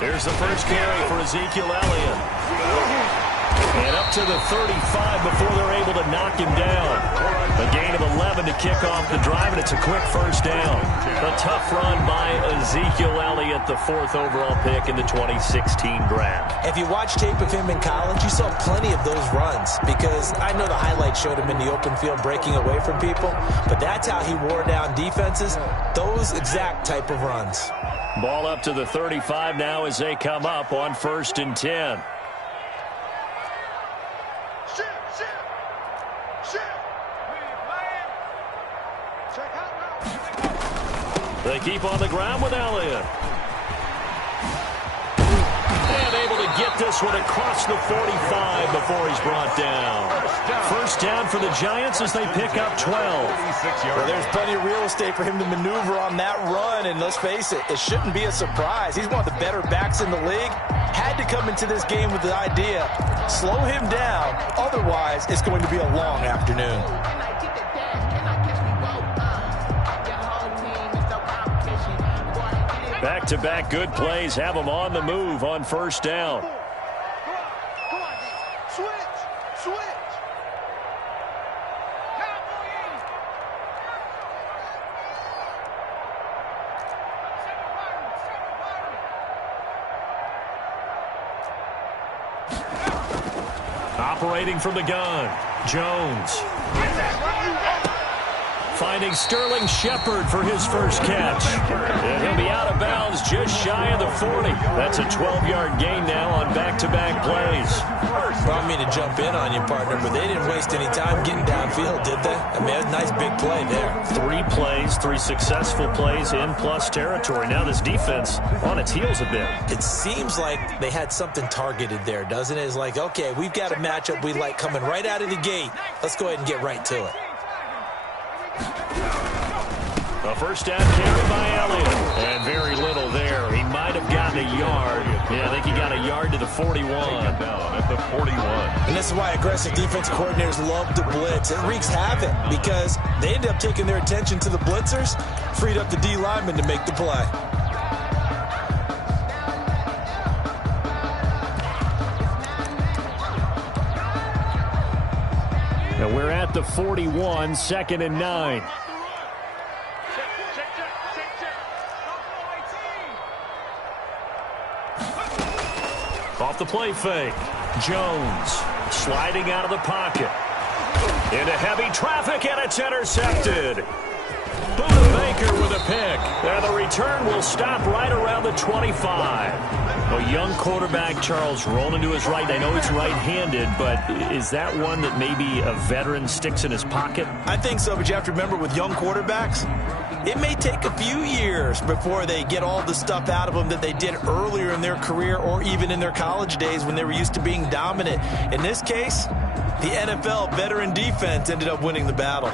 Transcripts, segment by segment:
Here's the first carry for Ezekiel Elliott. And up to the 35 before they're able to knock him down. A gain of 11 to kick off the drive, and it's a quick first down. A tough run by Ezekiel Elliott, the 4th overall pick in the 2016 draft. If you watch tape of him in college, you saw plenty of those runs, because I know the highlights showed him in the open field breaking away from people, but that's how he wore down defenses, those exact type of runs. Ball up to the 35 now as they come up on 1st and 10. They keep on the ground with Elliott. And able to get this one across the 45 before he's brought down. First down for the Giants as they pick up 12. Well, there's plenty of real estate for him to maneuver on that run, and let's face it, it shouldn't be a surprise. He's one of the better backs in the league. Had to come into this game with the idea, slow him down, otherwise it's going to be a long afternoon. Back-to-back good plays have them on the move on first down. Come on. Switch. Operating from the gun, Jones. Finding Sterling Shepard for his first catch. And he'll be out of bounds just shy of the 40. That's a 12-yard gain now on back-to-back plays. Brought me to jump in on you, partner, but they didn't waste any time getting downfield, did they? I mean, a nice big play there. 3 plays, 3 successful plays in plus territory. Now this defense on its heels a bit. It seems like they had something targeted there, doesn't it? It's like, okay, we've got a matchup we like coming right out of the gate. Let's go ahead and get right to it. A first down carry by Elliott. And very little there. He might have gotten a yard. Yeah, I think he got a yard to the 41. Down at the 41. And this is why aggressive defense coordinators love to blitz. It wreaks havoc because they end up taking their attention to the blitzers, freed up the D lineman to make the play. Now we're at the 41, 2nd and 9. Off the play fake. Jones sliding out of the pocket. Into heavy traffic, and it's intercepted. Buda Baker with a pick. And the return will stop right around the 25. A young quarterback, Charles, rolling to his right. I know he's right-handed, but is that one that maybe a veteran sticks in his pocket? I think so, but you have to remember with young quarterbacks, it may take a few years before they get all the stuff out of them that they did earlier in their career or even in their college days when they were used to being dominant. In this case, the NFL veteran defense ended up winning the battle.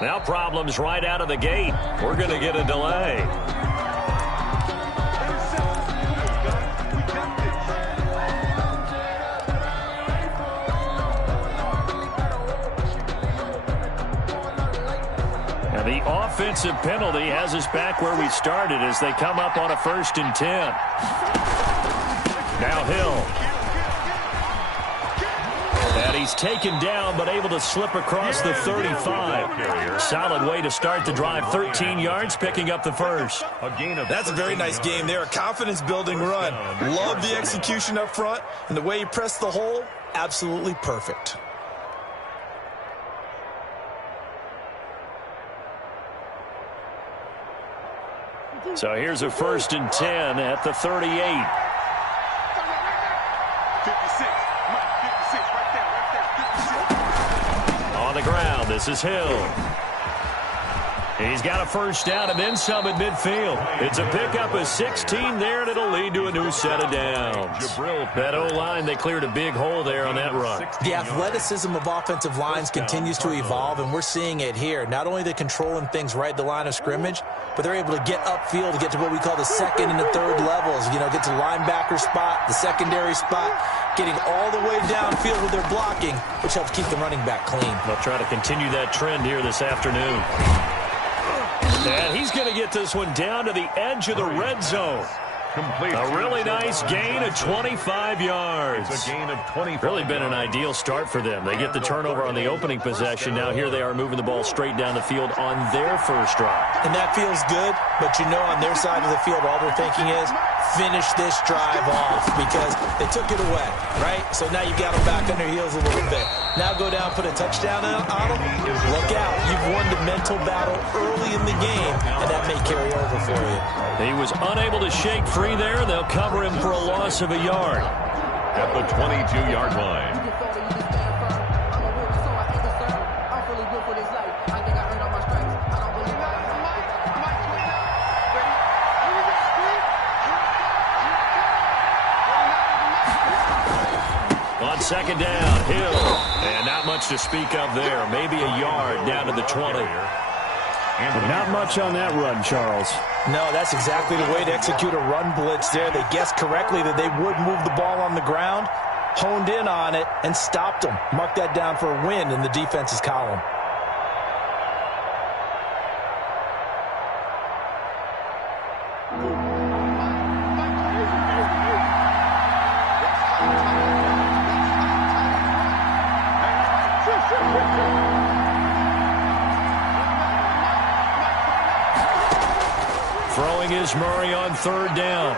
Now problems right out of the gate. We're going to get a delay. And the offensive penalty has us back where we started as they come up on a 1st and 10. Now Hill. And he's taken down, but able to slip across the 35. Solid way to start the drive. 13 yards, picking up the first. That's a very nice game there. A confidence-building run. Love the execution up front, and the way he pressed the hole, absolutely perfect. So here's a 1st and 10 at the 38. 56. Mike, 56. Right there. 56. On the ground, this is Hill. He's got a 1st down and then some at midfield. It's a pickup of 16 there, and it'll lead to a new set of downs. That O-line, they cleared a big hole there on that run. The athleticism of offensive lines continues to evolve, and we're seeing it here. Not only are they controlling things right at the line of scrimmage, but they're able to get upfield to get to what we call the 2nd and the 3rd levels. You know, get to linebacker spot, the secondary spot, getting all the way downfield with their blocking, which helps keep the running back clean. They'll try to continue that trend here this afternoon. And he's going to get this one down to the edge of the red zone. A really nice gain of 25 yards. It's a gain of 25. Really been an ideal start for them. They get the turnover on the opening possession. Now here they are moving the ball straight down the field on their 1st drive. And that feels good, but you know on their side of the field, all they're thinking is, finish this drive off because they took it away, right? So now you got them back on their heels a little bit. Now go down, put a touchdown on them. Look out. You've won the mental battle early in the game, and that may carry over for you. He was unable to shake free there. They'll cover him for a loss of a yard. At the 22-yard line. On 2nd down, Hill. And not much to speak of there. Maybe a yard down to the 20. But not much on that run, Charles. No, that's exactly the way to execute a run blitz there. They guessed correctly that they would move the ball on the ground, honed in on it, and stopped them. Mark that down for a win in the defense's column. Throwing is Murray on 3rd down.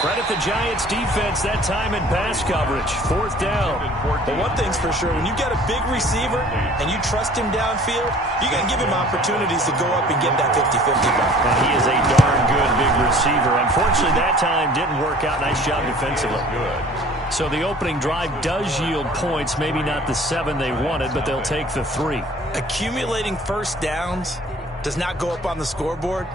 Credit the Giants defense that time in pass coverage. 4th down. But one thing's for sure, when you got a big receiver and you trust him downfield, you got to give him opportunities to go up and get that 50-50 ball. He is a darn good big receiver. Unfortunately, that time didn't work out. Nice job defensively. So the opening drive does yield points, maybe not the 7 they wanted, but they'll take the 3. Accumulating 1st downs does not go up on the scoreboard,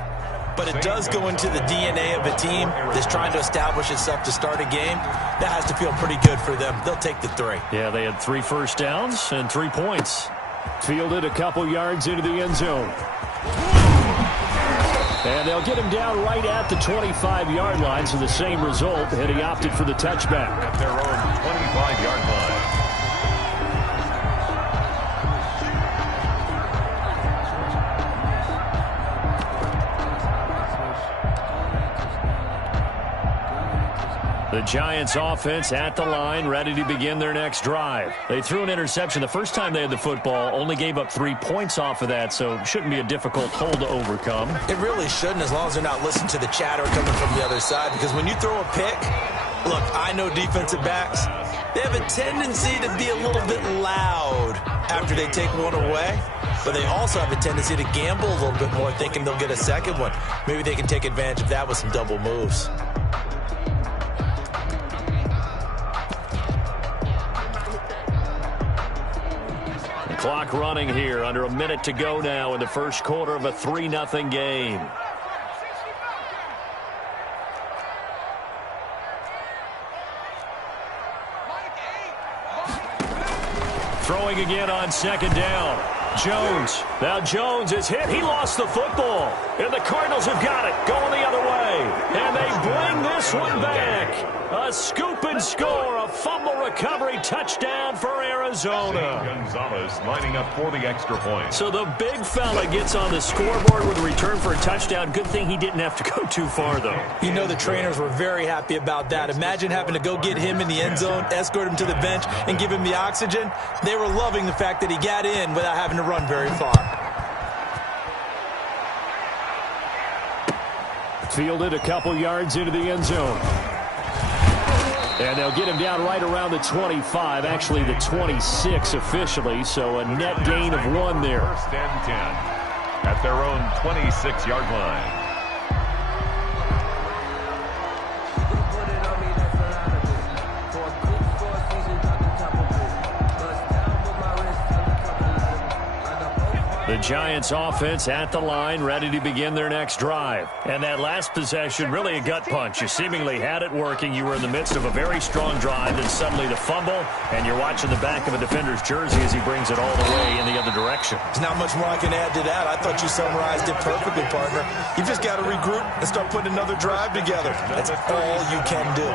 but it does go into the DNA of a team that's trying to establish itself to start a game. That has to feel pretty good for them. They'll take the 3. Yeah, they had 3 1st downs and 3 points. Fielded a couple yards into the end zone. And they'll get him down right at the 25-yard line, so the same result, and he opted for the touchback. At their own 25-yard line. The Giants offense at the line, ready to begin their next drive. They threw an interception the first time they had the football, only gave up 3 points off of that, so shouldn't be a difficult hole to overcome. It really shouldn't, as long as they're not listening to the chatter coming from the other side, because when you throw a pick, look, I know defensive backs, they have a tendency to be a little bit loud after they take one away, but they also have a tendency to gamble a little bit more, thinking they'll get a second one. Maybe they can take advantage of that with some double moves. Clock running here, under a minute to go now in the first quarter of a 3-0 game. Throwing again on 2nd down. Jones. Now Jones is hit. He lost the football. And the Cardinals have got it. Going the other way. And they bring this one back. A scoop and score. A fumble recovery touchdown for Arizona. Gonzalez lining up for the extra point. So the big fella gets on the scoreboard with a return for a touchdown. Good thing he didn't have to go too far, though. You know the trainers were very happy about that. Imagine having to go get him in the end zone, escort him to the bench, and give him the oxygen. They were loving the fact that he got in without having to run very far. Fielded a couple yards into the end zone. And they'll get him down right around the 25, actually the 26 officially, so a net gain of 1 there. 1st and 10 at their own 26-yard line. The Giants offense at the line, ready to begin their next drive. And that last possession, really a gut punch. You seemingly had it working. You were in the midst of a very strong drive, then suddenly the fumble, and you're watching the back of a defender's jersey as he brings it all the way in the other direction. There's not much more I can add to that. I thought you summarized it perfectly, partner. You've just got to regroup and start putting another drive together. That's all you can do.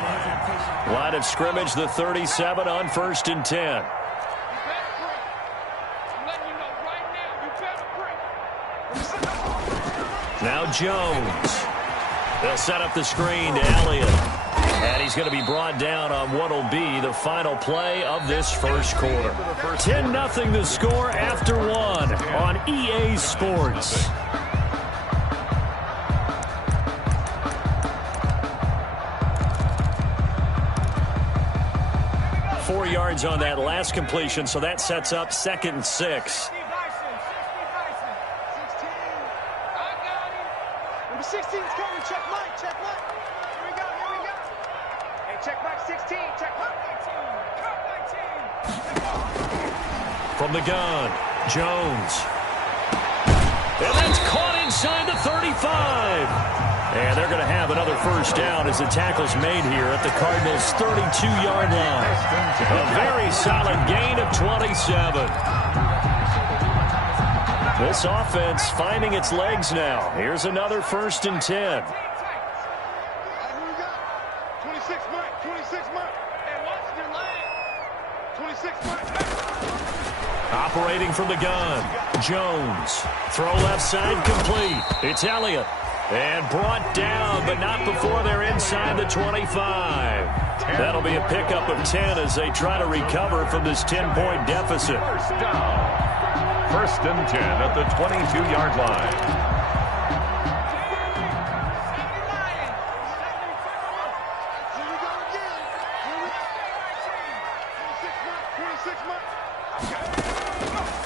Line of scrimmage, the 37 on 1st and 10. Now Jones. They'll set up the screen to Elliott. And he's going to be brought down on what will be the final play of this first quarter. 10-0 the score after one on EA Sports. Four yards on that last completion, so that sets up 2nd and 6. 16's coming. Check Mike. Check Mike. Here we go. Here we go. Hey, check Mike 16. Check Mike 19. From the gun, Jones. And that's caught inside the 35. And they're going to have another first down as the tackle's made here at the Cardinals' 32-yard line. A very solid gain of 27. This offense finding its legs now. Here's another 1st and 10. Here we go. 26 Mike. 26 Mike. Hey, watch your lane. 26 Mike. Operating from the gun, Jones. Throw left side complete. It's Elliott. And brought down, but not before they're inside the 25. That'll be a pickup of 10 as they try to recover from this 10-point deficit. First down. 1st and 10 at the 22-yard line.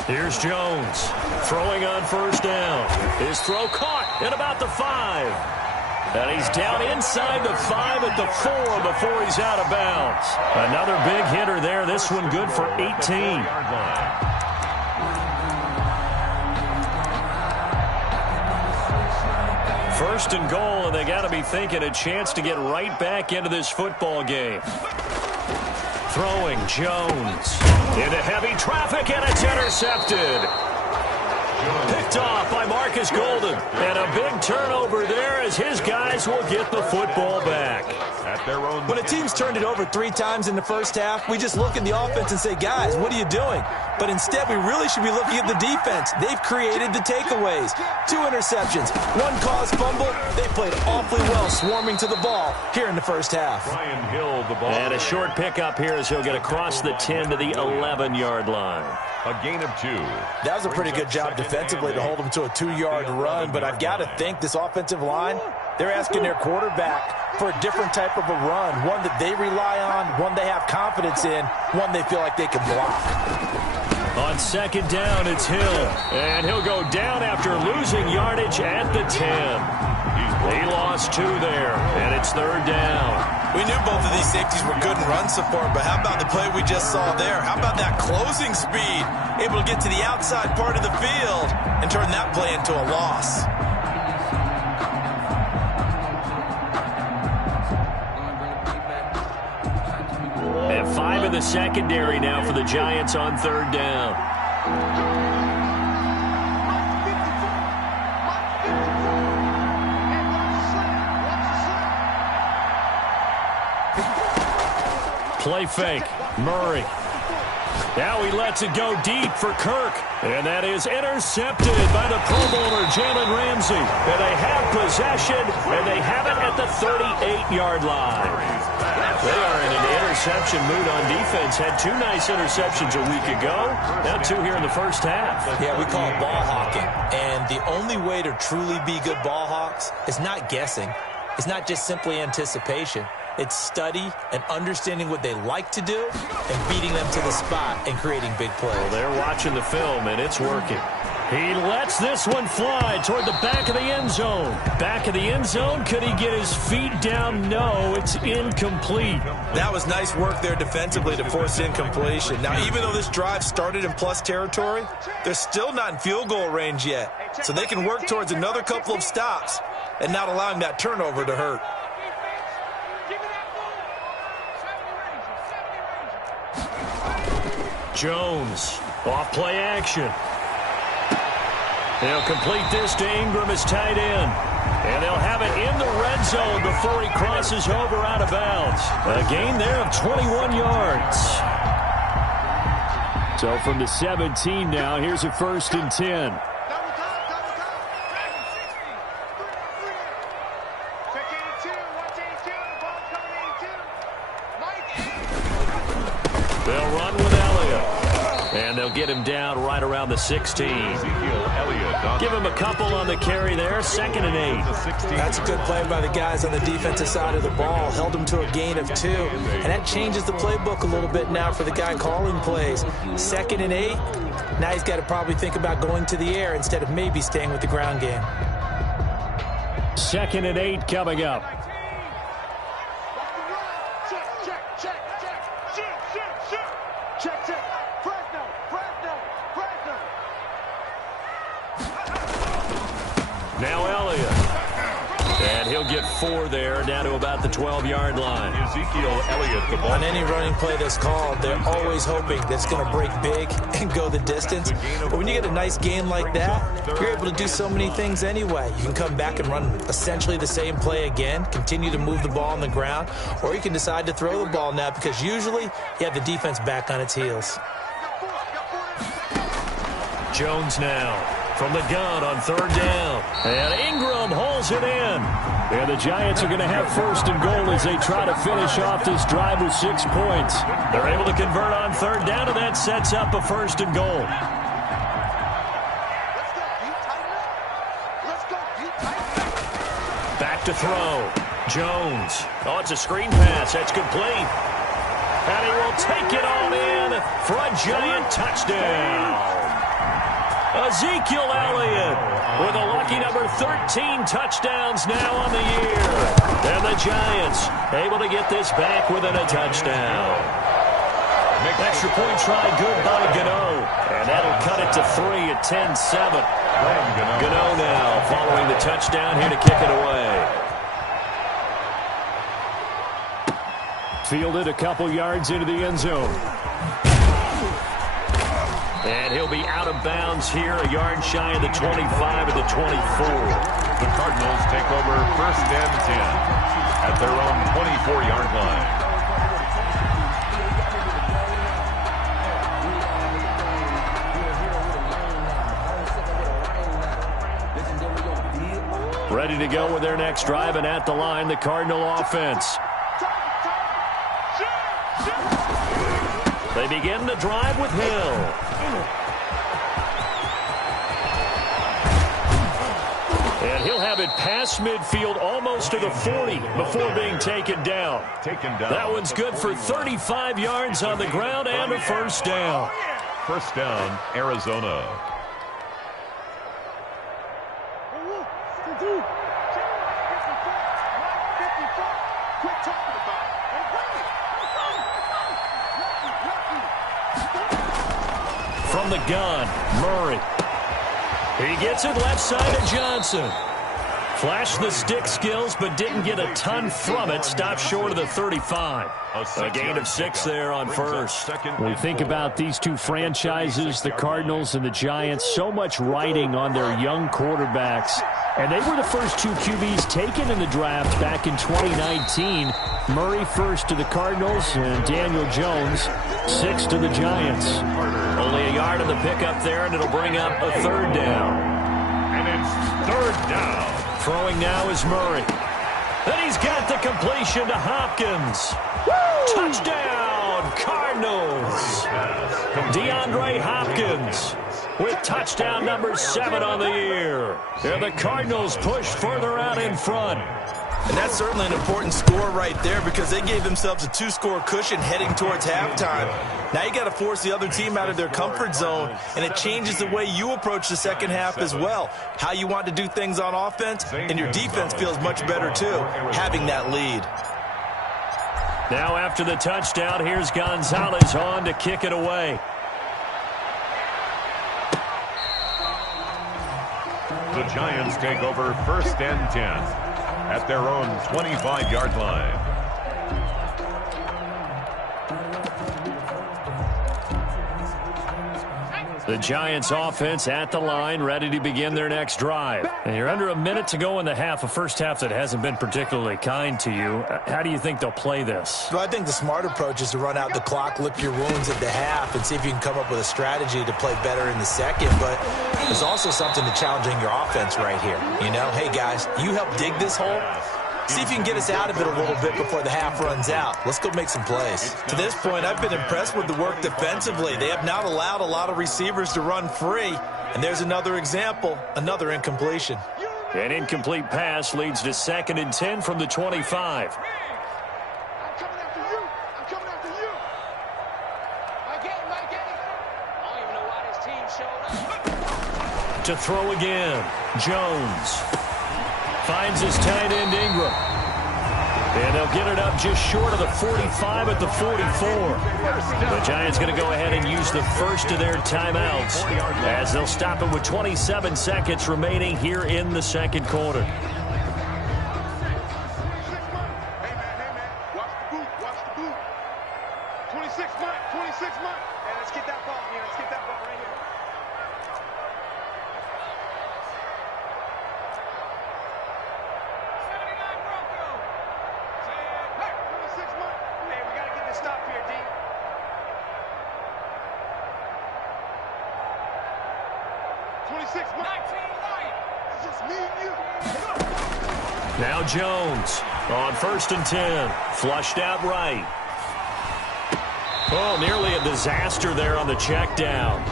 Here's Jones throwing on 1st down. His throw caught at about the 5. And he's down inside the 5 at the 4 before he's out of bounds. Another big hitter there. This one good for 18. 1st and goal, and they got to be thinking a chance to get right back into this football game. Throwing Jones into heavy traffic, and it's intercepted. Picked off by Marcus Golden. And a big turnover there as his guys will get the football back. At their own When a team's turned it over 3 times in the first half, we just look at the offense and say, guys, what are you doing? But instead, we really should be looking at the defense. They've created the takeaways. 2 interceptions, 1 caused fumble. They played awfully well swarming to the ball here in the first half. Ryan Hill, the ball. And a short pickup here as he'll get across the 10 to the 11-yard line. A gain of 2. That was a pretty good job defensively to hold them to a 2-yard run, but I've got to think this offensive line, they're asking their quarterback for a different type of a run, one that they rely on, one they have confidence in, one they feel like they can block. On 2nd down, it's Hill. And he'll go down after losing yardage at the 10. He lost 2 there, and it's 3rd down. We knew both of these safeties were good in run support, but how about the play we just saw there? How about that closing speed? Able to get to the outside part of the field and turn that play into a loss. And 5 in the secondary now for the Giants on 3rd down. Play fake. Murray. Now he lets it go deep for Kirk. And that is intercepted by the Pro Bowler, Jalen Ramsey. And they have possession, and they have it at the 38-yard line. They are in an interception mood on defense. Had 2 nice interceptions a week ago. Now 2 here in the first half. Yeah, we call it ball hawking. And the only way to truly be good ball hawks is not guessing. It's not just simply anticipation. It's study and understanding what they like to do and beating them to the spot and creating big plays. Well, they're watching the film, and it's working. He lets this one fly toward the back of the end zone. Back of the end zone. Could he get his feet down? No, it's incomplete. That was nice work there defensively to force incompletion. Now, even though this drive started in plus territory, they're still not in field goal range yet. So they can work towards another couple of stops and not allowing that turnover to hurt. Jones, off play action. They'll complete this to Ingram as tight end. And they'll have it in the red zone before he crosses over out of bounds. A gain there of 21 yards. So from the 17 now, here's a 1st and 10. They'll run with Elliott. And they'll get him down right around the 16. Give him a couple on the carry there. 2nd and 8. That's a good play by the guys on the defensive side of the ball. Held him to a gain of 2. And that changes the playbook a little bit now for the guy calling plays. 2nd and 8. Now he's got to probably think about going to the air instead of maybe staying with the ground game. 2nd and 8 coming up. Now Elliott. And he'll get 4 there, down to about the 12-yard line. Ezekiel Elliott, the ball. On any running play that's called, they're always hoping that it's going to break big and go the distance. But when you get a nice gain like that, you're able to do so many things anyway. You can come back and run essentially the same play again, continue to move the ball on the ground, or you can decide to throw the ball now because usually you have the defense back on its heels. Jones now from the gun on 3rd down. And Ingram holds it in. And the Giants are going to have 1st and goal as they try to finish off this drive with 6 points. They're able to convert on 3rd down, and that sets up a 1st and goal. Back to throw. Jones. Oh, it's a screen pass. That's complete. And he will take it on in for a Giant touchdown. Ezekiel Elliott with a lucky number 13 touchdowns now on the year. And the Giants able to get this back within a touchdown. Extra point try good by Gano. And that'll cut it to 3 at 10-7. Gano now following the touchdown here to kick it away. Fielded a couple yards into the end zone. And he'll be out of bounds here, a yard shy of the 25 of the 24. The Cardinals take over 1st and 10 at their own 24-yard line. Ready to go with their next drive, and at the line, the Cardinal offense. They begin the drive with Hill. And he'll have it past midfield almost to the 40 before being taken down. That one's good for 35 yards on the ground and a 1st down. 1st down, Arizona. From the gun, Murray. He gets it left side of Johnson. Flashed the stick skills, but didn't get a ton from it. Stopped short of the 35. A gain of 6 there on 1st. When we think about these two franchises, the Cardinals and the Giants, so much riding on their young quarterbacks. And they were the first 2 QBs taken in the draft back in 2019. Murray first to the Cardinals and Daniel Jones 6th to the Giants. Only a yard on the pickup there, and it'll bring up a 3rd down. And it's 3rd down. Throwing now is Murray. Then he's got the completion to Hopkins. Touchdown, Cardinals. DeAndre Hopkins with touchdown number 7 on the year. And the Cardinals push further out in front. And that's certainly an important score right there because they gave themselves a 2-score cushion heading towards halftime. Now you got to force the other team out of their comfort zone, and it changes the way you approach the second half as well. How you want to do things on offense, and your defense feels much better too, having that lead. Now after the touchdown, here's Gonzalez on to kick it away. The Giants take over 1st and 10 at their own 25-yard line. The Giants offense at the line, ready to begin their next drive. And you're under a minute to go in the half, a first half that hasn't been particularly kind to you. How do you think they'll play this? Well, I think the smart approach is to run out the clock, lick your wounds at the half, and see if you can come up with a strategy to play better in the second. But there's also something to challenging your offense right here. You know, hey, guys, you help dig this hole. See if you can get us out of it a little bit before the half runs out. Let's go make some plays. To this point, I've been impressed with the work defensively. They have not allowed a lot of receivers to run free. And there's another example, another incompletion. An incomplete pass leads to 2nd and 10 from the 25. I'm coming after you. I'm coming after you. My game. I don't even know why this team showed up. To throw again, Jones. Finds his tight end, Ingram. And they'll get it up just short of the 45 at the 44. The Giants going to go ahead and use the first of their timeouts as they'll stop it with 27 seconds remaining here in the second quarter. Hey, man. Watch the boot. 26 months. Hey, let's get that ball here. Let's get that ball right here. Stop here, D. 26, 19 light. It's just me and you. Now Jones on 1st and 10. Flushed out right. Oh, nearly a disaster there on the check down.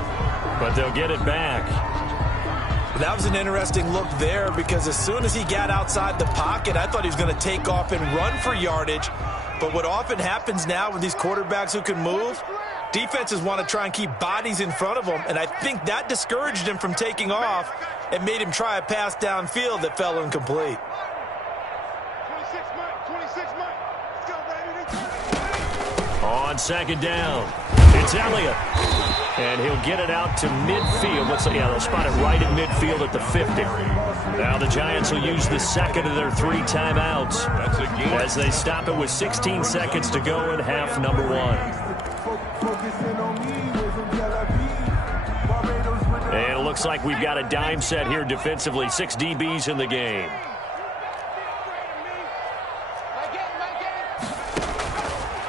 But they'll get it back. That was an interesting look there because as soon as he got outside the pocket, I thought he was going to take off and run for yardage. But what often happens now with these quarterbacks who can move, defenses want to try and keep bodies in front of them, and I think that discouraged him from taking off and made him try a pass downfield that fell incomplete. 26 months. Let's go, baby. On 2nd down, it's Elliott. And he'll get it out to midfield. They'll spot it right at midfield at the 50. Now the Giants will use the 2nd of their 3 timeouts as they stop it with 16 seconds to go in half number 1. And it looks like we've got a dime set here defensively. 6 DBs in the game.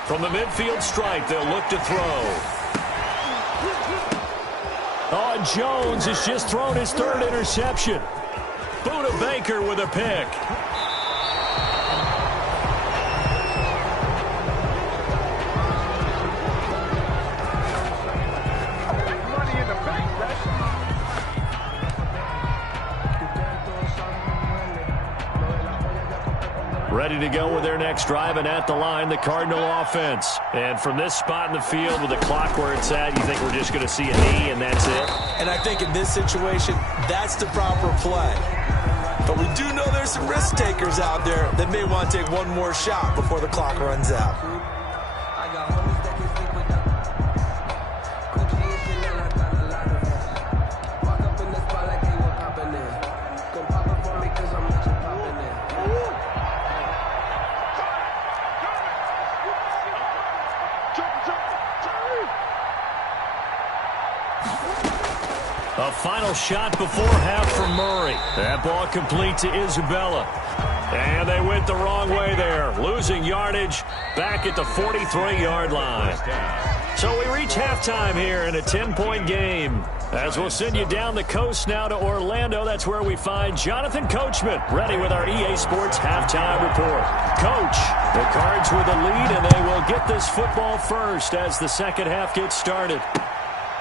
From the midfield stripe, they'll look to throw. Oh, and Jones has just thrown his 3rd interception. Buda Baker with a pick. Money in the bank, Ready to go with their next drive, and at the line, the Cardinal offense. And from this spot in the field with the clock where it's at, you think we're just going to see a knee and that's it? And I think in this situation, that's the proper play. But we do know there's some risk takers out there that may want to take one more shot before the clock runs out. A final shot before half from Murray. That ball complete to Isabella. And they went the wrong way there, losing yardage back at the 43-yard line. So we reach halftime here in a 10-point game. As we'll send you down the coast now to Orlando, that's where we find Jonathan Coachman, ready with our EA Sports halftime report. Coach, the Cards with the lead, and they will get this football first as the second half gets started.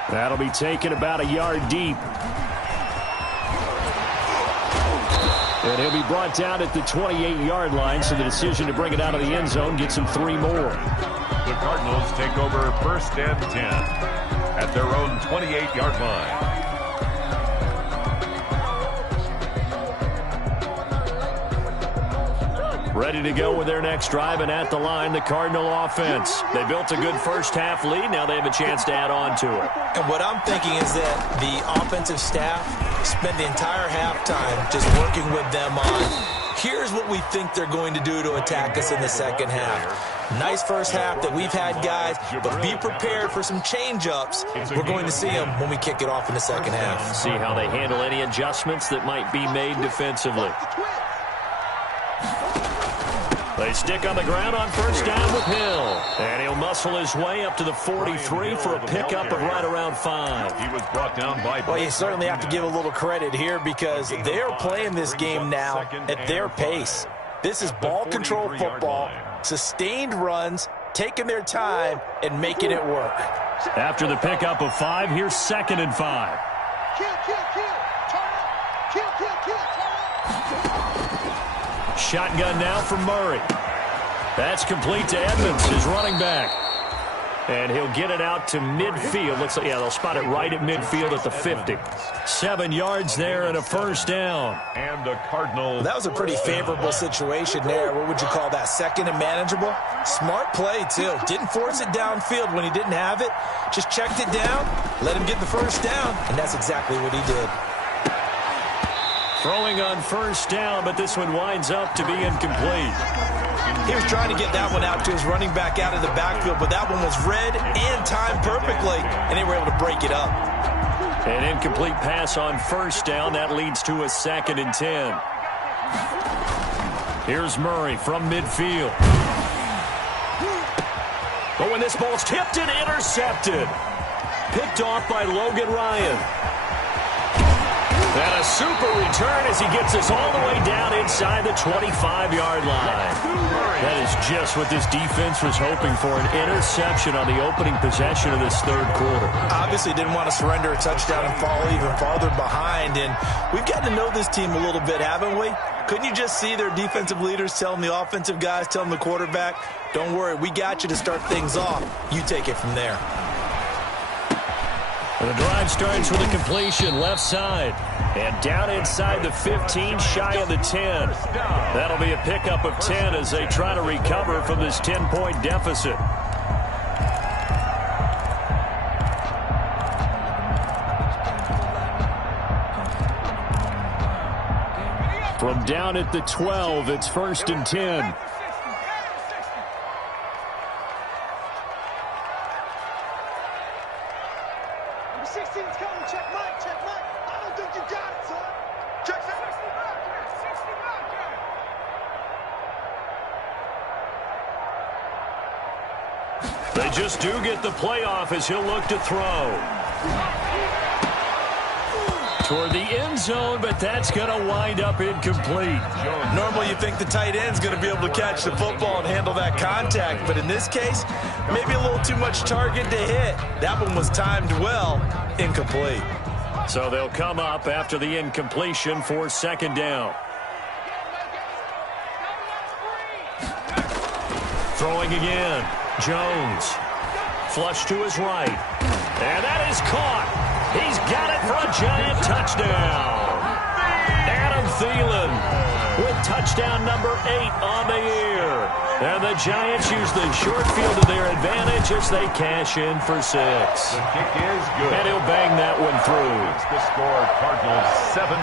That'll be taken about a yard deep. And he'll be brought down at the 28-yard line, so the decision to bring it out of the end zone gets him 3 more. The Cardinals take over 1st and 10 at their own 28-yard line. Ready to go with their next drive, and at the line, the Cardinal offense. They built a good first-half lead. Now they have a chance to add on to it. And what I'm thinking is that the offensive staff spent the entire halftime just working with them on, here's what we think they're going to do to attack us in the second half. Nice first half that we've had, guys, but be prepared for some change-ups. We're going to see them when we kick it off in the second half. See how they handle any adjustments that might be made defensively. They stick on the ground on first down with Hill. And he'll muscle his way up to the 43 for a pickup of right around 5. He was brought down by... Well, you certainly have to give a little credit here because they're playing this game now at their pace. This is ball control football, sustained runs, taking their time, and making it work. After the pickup of 5, here's 2nd and 5. Kill, kill, kill. Turn up. Kill, kill, kill. Turn up. Shotgun now for Murray. That's complete to Edmonds, his running back. And he'll get it out to midfield. Looks like, yeah, they'll spot it right at midfield at the 50. 7 yards there and a first down. And the Cardinals. That was a pretty favorable situation there. What would you call that? 2nd and manageable? Smart play, too. Didn't force it downfield when he didn't have it. Just checked it down, let him get the first down, and that's exactly what he did. Throwing on first down, but this one winds up to be incomplete. He was trying to get that one out to his running back out of the backfield, but that one was read and timed perfectly, and they were able to break it up. An incomplete pass on first down. That leads to a 2nd and 10. Here's Murray from midfield. But when this ball's tipped and intercepted. Picked off by Logan Ryan. And a super return as he gets us all the way down inside the 25-yard line. That is just what this defense was hoping for, an interception on the opening possession of this third quarter. Obviously didn't want to surrender a touchdown and fall even farther behind. And we've gotten to know this team a little bit, haven't we? Couldn't you just see their defensive leaders telling the offensive guys, telling the quarterback, don't worry, we got you to start things off. You take it from there. And the drive starts with a completion left side. And down inside the 15, shy of the 10. That'll be a pickup of 10 as they try to recover from this 10-point deficit. From down at the 12, it's 1st and 10. They just do get the playoff as he'll look to throw. Toward the end zone, but that's going to wind up incomplete. Normally you think the tight end's going to be able to catch the football and handle that contact, but in this case, maybe a little too much target to hit. That one was timed well, incomplete. So they'll come up after the incompletion for 2nd down. Throwing again. Jones. Flush to his right. And that is caught. He's got it for a giant touchdown. Adam Thielen with touchdown number 8 on the year. And the Giants use the short field to their advantage as they cash in for 6. The kick is good. And he'll bang that one through. It's the score, Cardinals 17,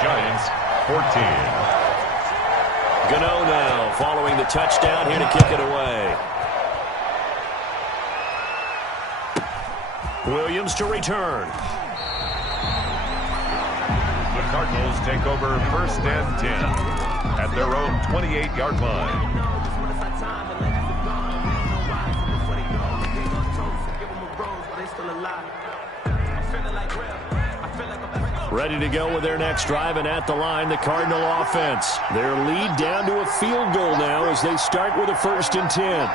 Giants 14. Gano now following the touchdown here to kick it away. Williams to return. The Cardinals take over 1st and 10 at their own 28-yard line. Ready to go with their next drive, and at the line, the Cardinal offense. Their lead down to a field goal now as they start with a 1st and 10.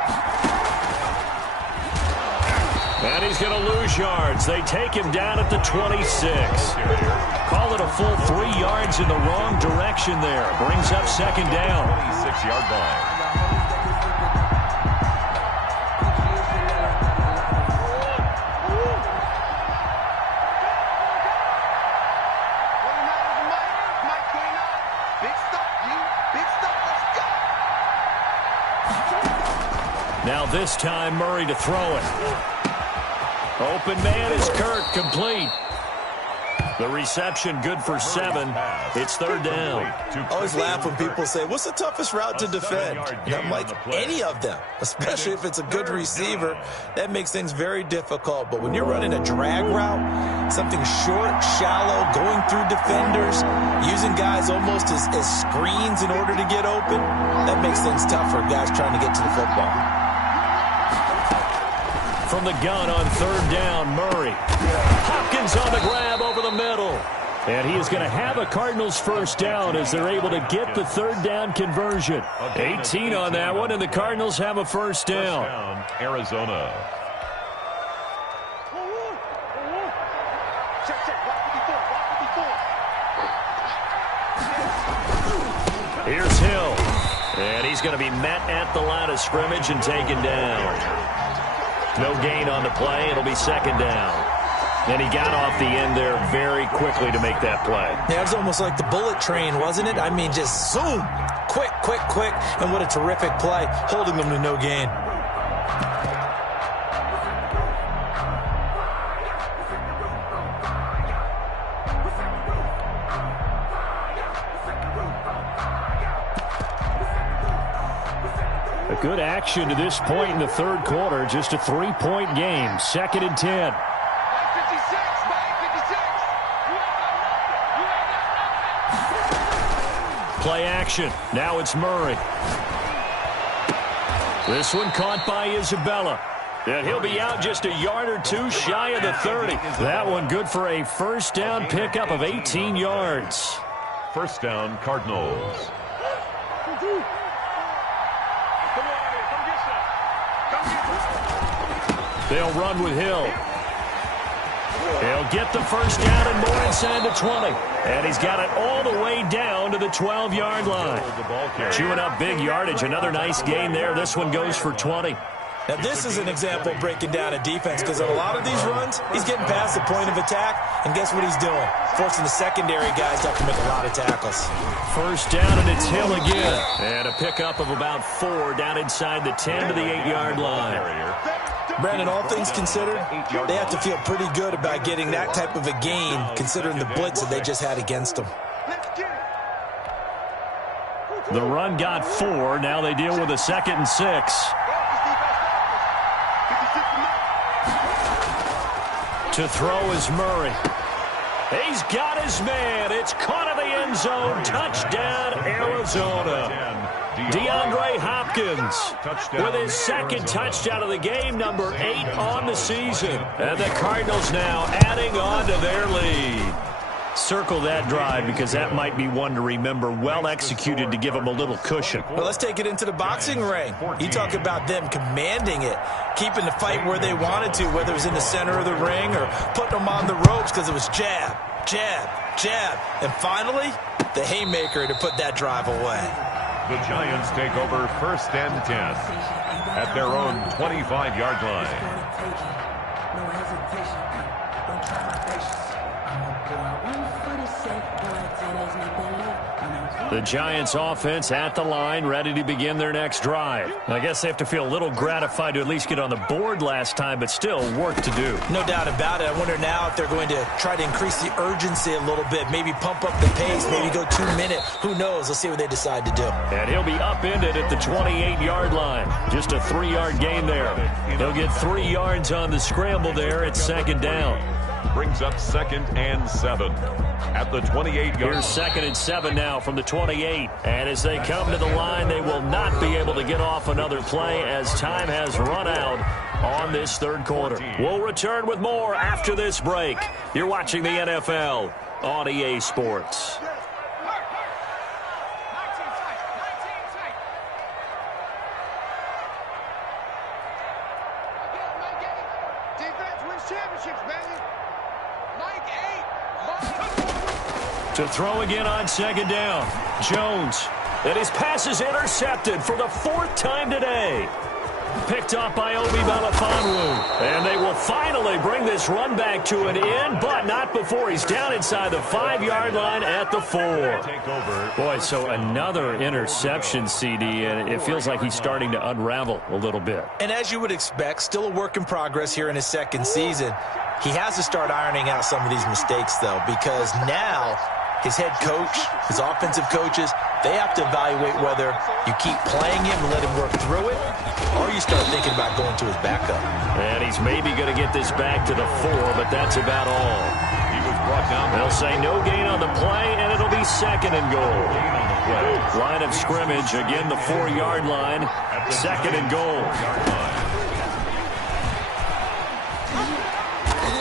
And he's going to lose yards. They take him down at the 26. Call it a full 3 yards in the wrong direction there. Brings up second down. 26-yard line. Now this time, Murray to throw it. Open man is Kirk, complete. The reception good for 7. It's third down. I always laugh when people say, what's the toughest route to defend? And I'm like, any of them, especially if it's a good receiver. That makes things very difficult. But when you're running a drag route, something short, shallow, going through defenders, using guys almost as screens in order to get open, that makes things tough for guys trying to get to the football. From the gun on third down, Murray. Hopkins on the grab over the middle. And he is going to have a Cardinals first down as they're able to get the third down conversion. 18 on that one, and the Cardinals have a first down. Arizona. Here's Hill. And he's going to be met at the line of scrimmage and taken down. No gain on the play. It'll be second down. And he got off the end there very quickly to make that play. Yeah, it was almost like the bullet train, wasn't it? I mean, just zoom. Quick, quick, quick. And what a terrific play, holding them to no gain. Good action to this point in the third quarter. Just a 3-point game. Second and 10. Play action. Now it's Murray. This one caught by Isabella. And he'll be out just a yard or two shy of the 30. That one good for a first down pickup of 18 yards. First down, Cardinals. They'll run with Hill. He'll get the first down and more inside the 20. And he's got it all the way down to the 12-yard line. Chewing up big yardage. Another nice gain there. This one goes for 20. Now, this is an example of breaking down a defense because on a lot of these runs, he's getting past the point of attack, and guess what he's doing? Forcing the secondary guys to have to make a lot of tackles. First down, and it's Hill again. And a pickup of about 4 down inside the 10 to the 8-yard line. Brandon, all things considered, they have to feel pretty good about getting that type of a gain considering the blitz that they just had against them. The run got 4. Now they deal with a 2nd and 6. To throw is Murray. He's got his man. It's caught in the end zone. Touchdown, Arizona. DeAndre Hopkins with his second touchdown of the game, number 8 on the season. And the Cardinals now adding on to their lead. Circle that drive because that might be one to remember. Well executed to give them a little cushion. Well, let's take it into the boxing ring. You talk about them commanding it, keeping the fight where they wanted to, whether it was in the center of the ring or putting them on the ropes because it was jab, jab, jab. And finally, the haymaker to put that drive away. The Giants take over first and 10 at their own 25-yard line. The Giants offense at the line, ready to begin their next drive. I guess they have to feel a little gratified to at least get on the board last time, but still work to do. No doubt about it. I wonder now if they're going to try to increase the urgency a little bit, maybe pump up the pace, maybe go 2-minute. Who knows? Let's see what they decide to do. And he'll be upended at the 28-yard line. Just a 3-yard gain there. He'll get 3 yards on the scramble there at second down. Brings up 2nd and 7 at the 28-yard line. Here's 2nd and 7 now from the 28. And as they come to the line, they will not be able to get off another play as time has run out on this third quarter. We'll return with more after this break. You're watching the NFL on EA Sports. Defense. To throw again on second down. Jones. And his pass is intercepted for the 4th time today. Picked up by Obi Melifonwu. And they will finally bring this run back to an end, but not before he's down inside the 5-yard line at the 4. Boy, so another interception, CD, and it feels like he's starting to unravel a little bit. And as you would expect, still a work in progress here in his second season. He has to start ironing out some of these mistakes, though, because now his head coach, his offensive coaches, they have to evaluate whether you keep playing him and let him work through it, or you start thinking about going to his backup. And he's maybe going to get this back to the 4, but that's about all. He was brought down. They'll say no gain on the play, and it'll be 2nd and goal. Line of scrimmage, again the 4-yard line, 2nd and goal.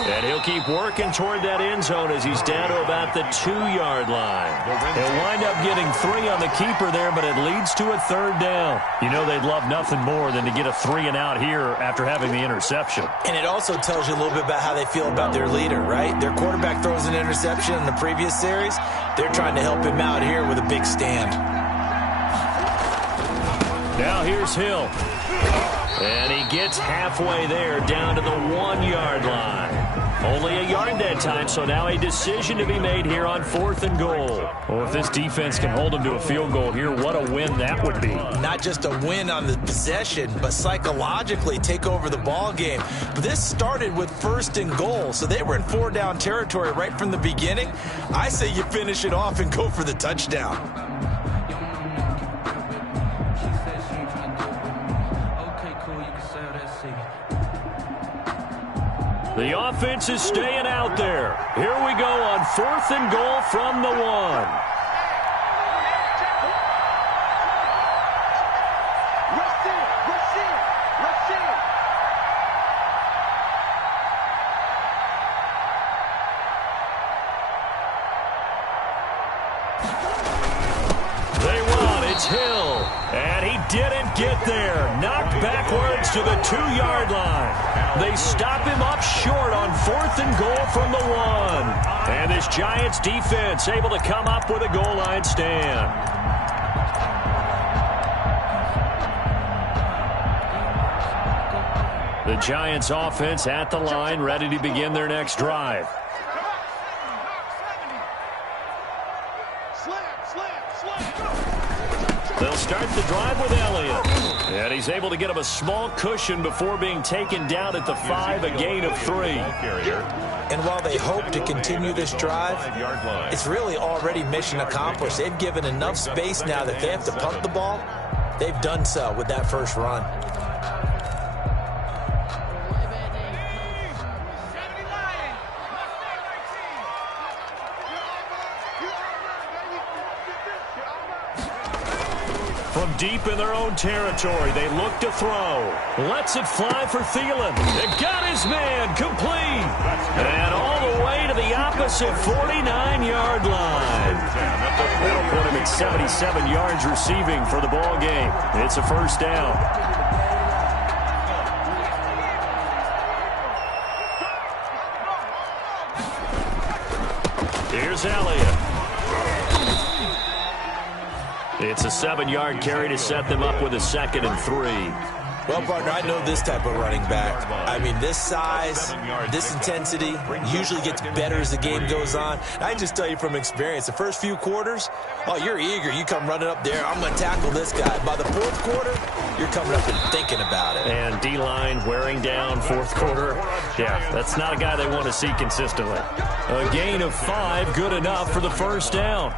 And he'll keep working toward that end zone as he's down to about the 2-yard line. He'll wind up getting 3 on the keeper there, but it leads to a 3rd down. You know they'd love nothing more than to get a 3-and-out here after having the interception. And it also tells you a little bit about how they feel about their leader, right? Their quarterback throws an interception in the previous series. They're trying to help him out here with a big stand. Now here's Hill. And he gets halfway there, down to the 1-yard line. Only a yard that time, so now a decision to be made here on 4th and goal. Well, if this defense can hold them to a field goal here, what a win that would be. Not just a win on the possession, but psychologically take over the ball game. But this started with 1st and goal, so they were in 4-down territory right from the beginning. I say you finish it off and go for the touchdown. The offense is staying out there. Here we go on 4th and goal from the 1. They run. It's Hill. And he didn't get there. Knocked backwards to the 2-yard line. They stop him up short on 4th and goal from the 1. And this Giants defense able to come up with a goal line stand. The Giants offense at the line, ready to begin their next drive. They'll start the drive with Elliott. And he's able to get him a small cushion before being taken down at the 5, a gain of 3. And while they hope to continue this drive, it's really already mission accomplished. They've given enough space now that if they have to punt the ball, they've done so with that first run. From deep in their own territory, they look to throw. Lets it fly for Thielen. It got his man complete. And all the way to the opposite 49-yard line. That'll put him at 77 yards receiving for the ball game. It's a 1st down. Here's Elliott. It's a 7-yard carry to set them up with a 2nd and 3. Well, partner, I know this type of running back. I mean, this size, this intensity usually gets better as the game goes on. I just tell you from experience, the first few quarters, oh, you're eager. You come running up there, I'm going to tackle this guy. By the 4th quarter, you're coming up and thinking about it. And D-line wearing down 4th quarter. Yeah, that's not a guy they want to see consistently. A gain of 5, good enough for the 1st down.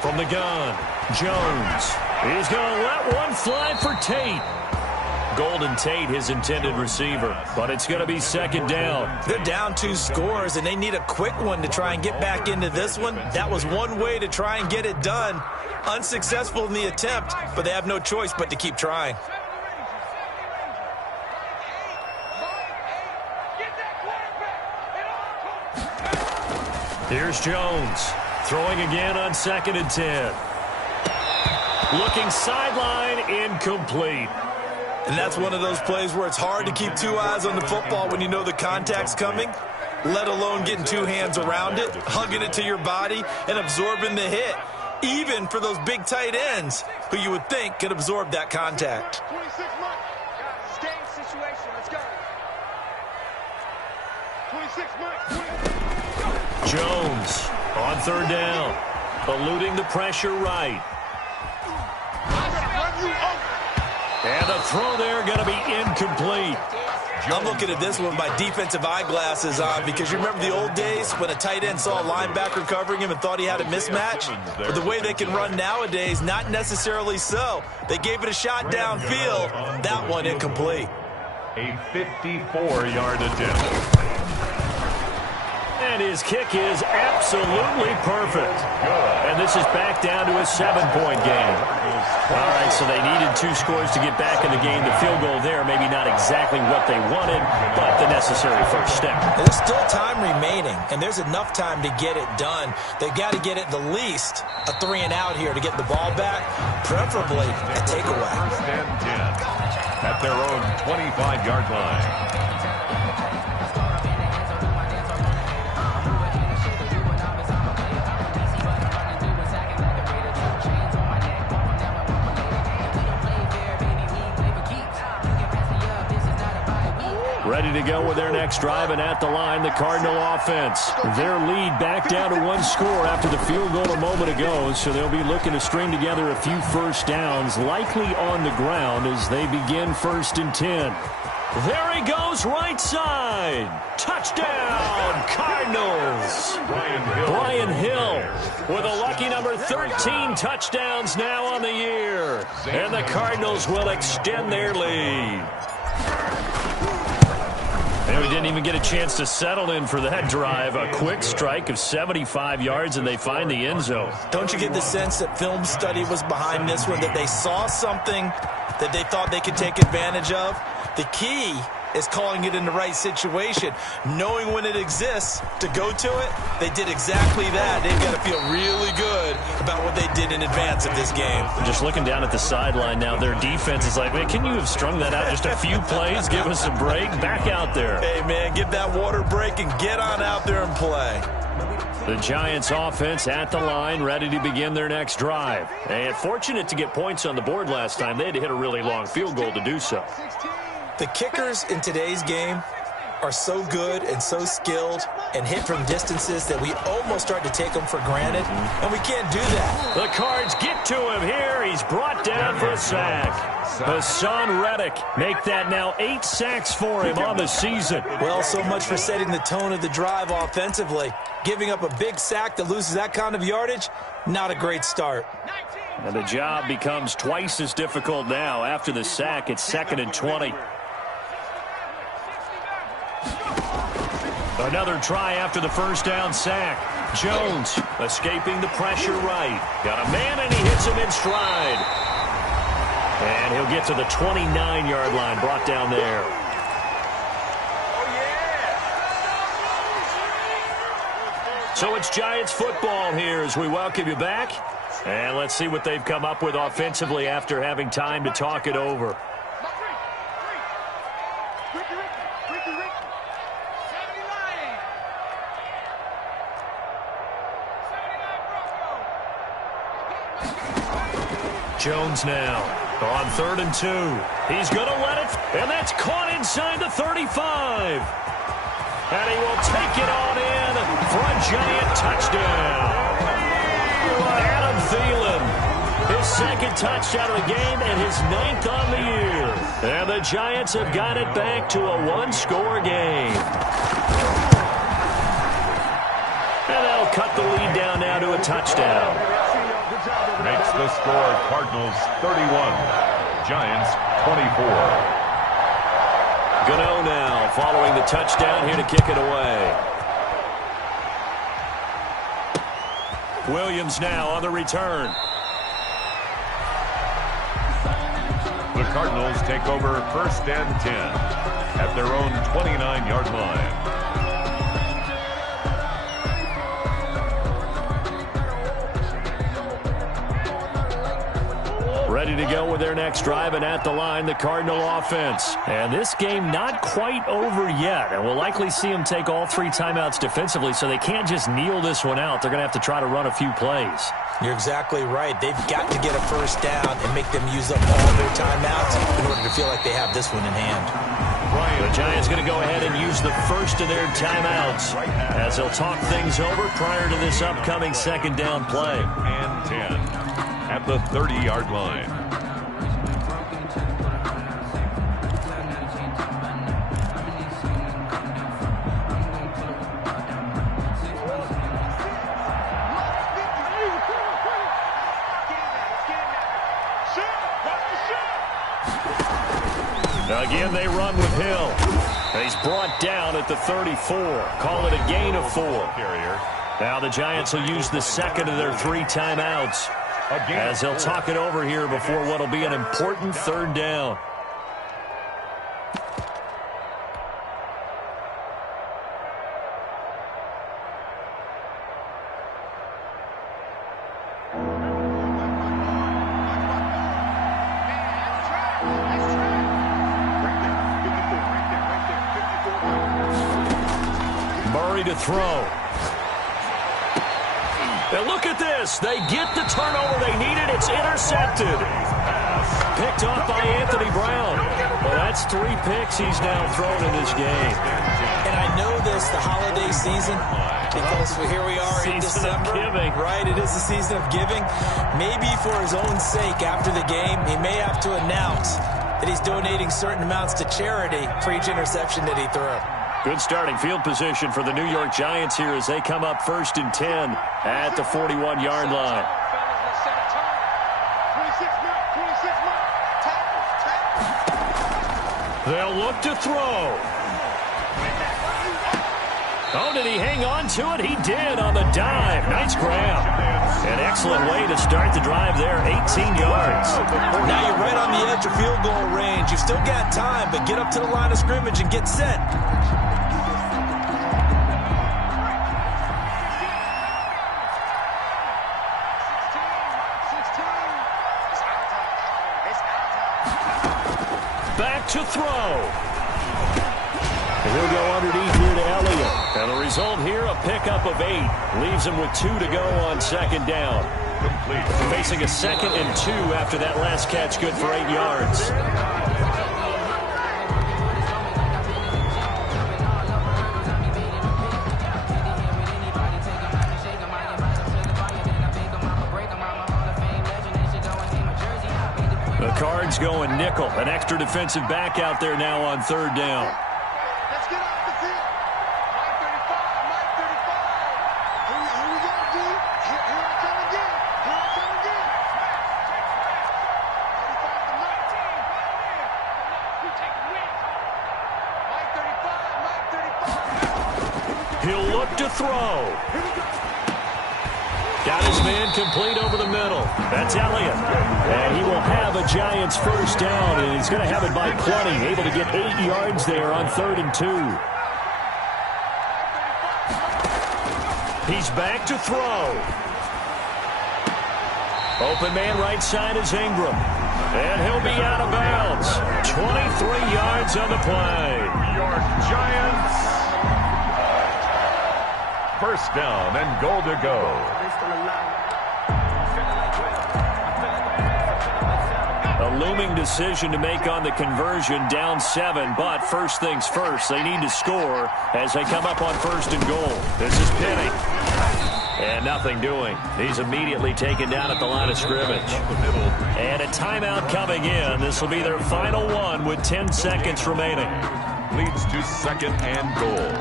From the gun, Jones. He's going to let one fly for Tate. Golden Tate, his intended receiver, but it's going to be 2nd down. They're down 2 scores, and they need a quick one to try and get back into this one. That was one way to try and get it done. Unsuccessful in the attempt, but they have no choice but to keep trying. Here's Jones. Throwing again on 2nd and 10. Looking sideline, incomplete. And that's one of those plays where it's hard to keep two eyes on the football when you know the contact's coming, let alone getting two hands around it, hugging it to your body, and absorbing the hit, even for those big tight ends who you would think could absorb that contact. 26 months. Guys, it's game situation. Let's go. 26 months. Jones on 3rd down, eluding the pressure right. And the throw there going to be incomplete. I'm looking at this one with my defensive eyeglasses on because you remember the old days when a tight end saw a linebacker covering him and thought he had a mismatch? But the way they can run nowadays, not necessarily so. They gave it a shot downfield. That one incomplete. A 54-yard attempt. And his kick is absolutely perfect. And this is back down to a 7-point game. All right, so they needed 2 scores to get back in the game. The field goal there, maybe not exactly what they wanted, but the necessary first step. There's still time remaining, and there's enough time to get it done. They've got to get it the least a 3-and-out here to get the ball back, preferably a takeaway. 1st and 10 at their own 25-yard line. Ready to go with their next drive, and at the line, the Cardinal offense. Their lead back down to 1 score after the field goal a moment ago, so they'll be looking to string together a few first downs, likely on the ground as they begin 1st and 10. There he goes, right side. Touchdown, Cardinals. Brian Hill with a lucky number 13 touchdowns now on the year. And the Cardinals will extend their lead. And we didn't even get a chance to settle in for that drive. A quick strike of 75 yards, and they find the end zone. Don't you get the sense that film study was behind this one, that they saw something that they thought they could take advantage of? The key is calling it in the right situation, knowing when it exists to go to it. They did exactly that. They've got to feel really good about what they did in advance of this game. Just looking down at the sideline now, their defense is like, man, can you have strung that out just a few plays? Give us a break. Back out there. Hey, man, give that water break and get on out there and play. The Giants offense at the line, ready to begin their next drive. And fortunate to get points on the board last time. They had to hit a really long field goal to do so. The kickers in today's game are so good and so skilled and hit from distances that we almost start to take them for granted, and we can't do that. The Cards get to him here. He's brought down for a sack. Hassan Reddick make that now 8 sacks for him on the season. Well, so much for setting the tone of the drive offensively. Giving up a big sack that loses that kind of yardage, not a great start. And the job becomes twice as difficult now. After the sack, it's 2nd and 20. Another try after the first down sack. Jones escaping the pressure right. Got a man, and he hits him in stride. And he'll get to the 29-yard line, brought down there. So it's Giants football here as we welcome you back. And let's see what they've come up with offensively after having time to talk it over. Jones now on 3rd and 2. He's going to let it, and that's caught inside the 35. And he will take it on in for a Giant touchdown. Adam Thielen, his 2nd touchdown of the game and his 9th on the year. And the Giants have got it back to a 1-score game. And they'll cut the lead down now to a touchdown. Makes the score Cardinals 31, Giants 24. Gano now following the touchdown here to kick it away. Williams now on the return. The Cardinals take over 1st and 10 at their own 29-yard line. Ready to go with their next drive, and at the line, the Cardinal offense. And this game not quite over yet, and we'll likely see them take all 3 timeouts defensively, so they can't just kneel this one out. They're going to have to try to run a few plays. You're exactly right. They've got to get a first down and make them use up all their timeouts in order to feel like they have this one in hand. The Giants going to go ahead and use the first of their timeouts as they'll talk things over prior to this upcoming second down play. And 10 at the 30-yard line. Again, they run with Hill. He's brought down at the 34. Call it a gain of 4. Now the Giants will use the second of their 3 timeouts as they'll talk it over here before what will be an important third down. To throw. And look at this. They get the turnover they needed. It's intercepted. Picked off by Anthony Brown. Well, that's 3 picks he's now thrown in this game. And I know this, the holiday season, because here we are in December. Season of giving. Right, it is the season of giving. Maybe for his own sake after the game, he may have to announce that he's donating certain amounts to charity for each interception that he threw. Good starting field position for the New York Giants here as they come up 1st and 10 at the 41-yard line. They'll look to throw. Oh, did he hang on to it? He did on the dive. Nice grab. An excellent way to start the drive there, 18 yards. Now you're right on the edge of field goal range. You've still got time, but get up to the line of scrimmage and get set. Back to throw. And he'll go underneath here to Elliott. And the result here, a pickup of 8. Leaves him with 2 to go on second down. Complete. Facing a 2nd and 2 after that last catch, good for 8 yards. The Cards going nickel. An extra defensive back out there now on 3rd down. Let's get off the field. Mike 35, Mike 35. Here we go, D. Here I come again. Here I come again. 35 to 19. We take the win. Mike 35, Mike 35. He'll look to throw. Got his man complete over the middle. That's Elliott. And he will have a Giants first down, and he's going to have it by plenty. Able to get 8 yards there on 3rd and 2. He's back to throw. Open man right side is Ingram. And he'll be out of bounds. 23 yards on the play. New York Giants. First down and goal to go. A looming decision to make on the conversion, down 7, but first things first, they need to score as they come up on 1st and goal. This is Penny. And nothing doing. He's immediately taken down at the line of scrimmage. And a timeout coming in. This will be their final one with 10 seconds remaining. Leads to 2nd and goal.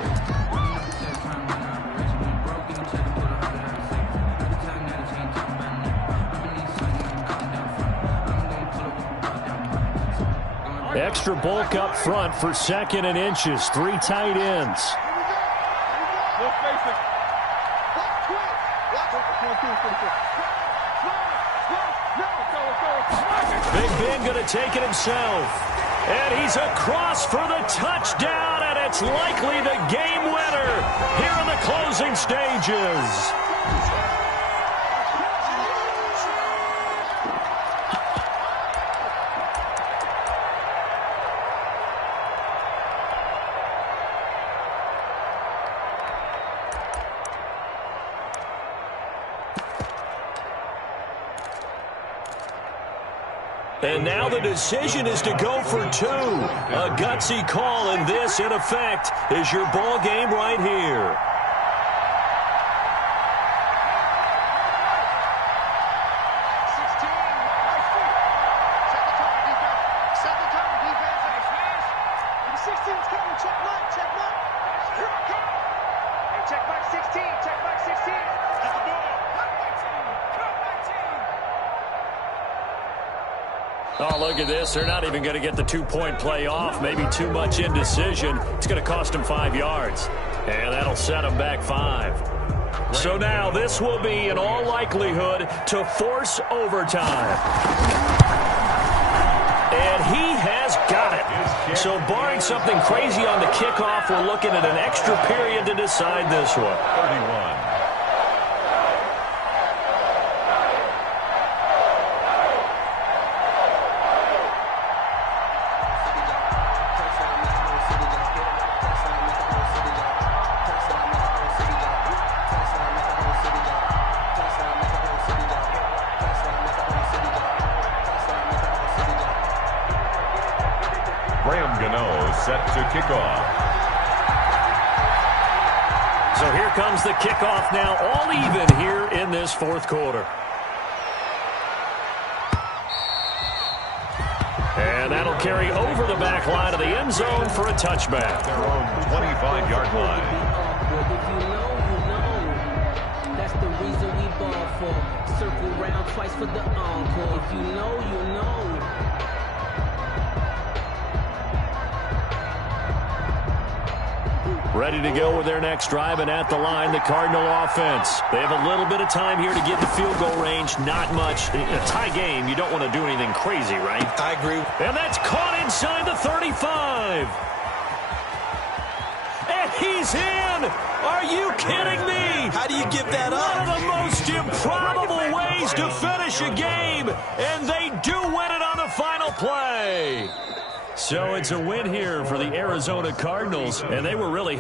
Extra bulk up front for 2nd and inches. 3 tight ends. Big Ben going to take it himself. And he's across for the touchdown, and it's likely the game winner here in the closing stages. And now the decision is to go for two. A gutsy call, and this, in effect, is your ball game right here. Oh, look at this. They're not even going to get the two-point play off. Maybe too much indecision. It's going to cost them 5 yards. And that'll set them back 5. So now this will be, in all likelihood, to force overtime. And he has got it. So barring something crazy on the kickoff, we're looking at an extra period to decide this one. 31. Set to kick off. So here comes the kickoff now, all even here in this fourth quarter. And that'll carry over the back line of the end zone for a touchback. Their own 25-yard line. If you know, you know. That's the reason we ball for. Circle round twice for the encore. If you know, you know. Ready to go with their next drive, and at the line, the Cardinal offense. They have a little bit of time here to get to field goal range, not much. In a tie game, you don't want to do anything crazy, right? I agree. And that's caught inside the 35. And he's in! Are you kidding me? How do you give that up? One of the most improbable ways to finish a game, and they do win it on the final play. So it's a win here for the Arizona Cardinals, and they were really